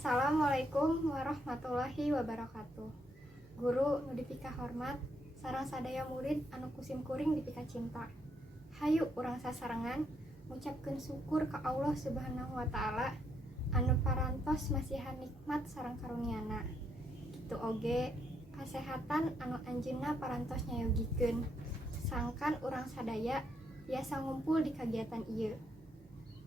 Assalamualaikum warahmatullahi wabarakatuh. Guru nu dipika hormat sareng sadaya murid anu kusim kuring dipika cinta. Hayu urang sasarengan ngucapkeun syukur ka Allah Subhanahu wa taala anu parantos masihan nikmat sareng karuniana. Kitu oge kasehatan anu anjeunna parantos nyayogikeun. Sangkan urang sadaya biasa ngumpul di kagiatan ieu.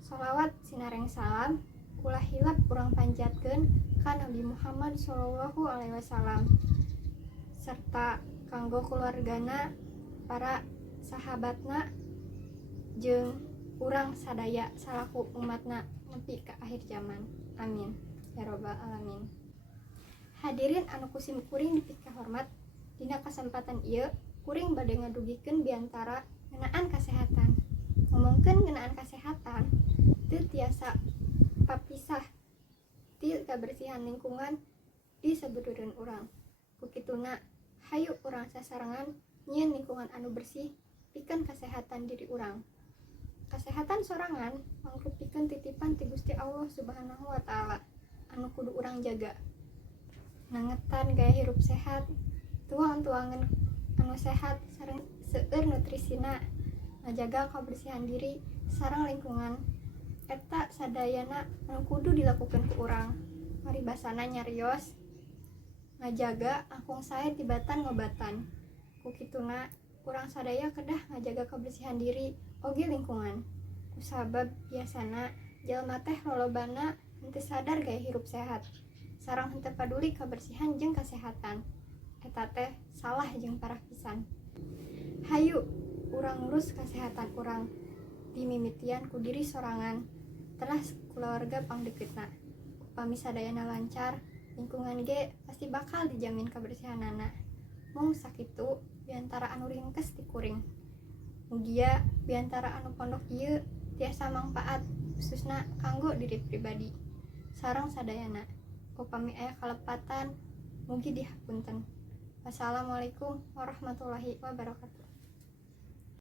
Sholawat sinareng salam ulah hilap urang panjatkeun ka Nabi Muhammad sallallahu alaihi wasallam serta kanggo keluargana, para sahabatna jeung urang sadaya salaku umatna nepi ka akhir zaman. Amin ya robbal alamin. Hadirin anu kusim kuring dipika hormat, dina kesempatan ieu kuring bade ngadugikeun biantara ngeunaan kasehatan. Ngomongkeun ngeunaan kasehatan teu tiasa papisah ti kabersihan lingkungan di sabudureun urang. Kukituna hayu urang sasarengan nyieun lingkungan anu bersih pikeun kasehatan diri urang. Kasehatan sorangan mangrupikeun titipan ti Gusti Allah Subhanahu wa taala anu kudu urang jaga. Nangetan gaya hirup sehat, tuang-tuangan anu sehat sareng seueur nutrisina, ngajaga kabersihan diri sareng lingkungan eta sadayana anu kudu dilakukan ku urang. Maribasana nyarios ngajaga angkung sae tibatan ngobatan. Kukituna urang sadaya kedah ngajaga kebersihan diri oge lingkungan. Kusabab biasana jalma teh lolobana henteu sadar gaya hirup sehat sareng henteu paduli kebersihan jeung kasehatan. Eta teh salah jeung parah pisan. Hayu urang ngurus kasehatan urang dimimitian ku diri sorangan teras keluarga pangdekeutna. Upami sadayana lancar, lingkungan ge pasti bakal dijamin kabersihanana. Mung sakitu biantara anu ringkes ti kuring. Mugia biantara anu pondok ieu tiasa mangpaat khususna kanggo diri pribadi sareng sadayana. Upami aya kalepatan mugi dihapunten. Wassalamualaikum warahmatullahi wabarakatuh.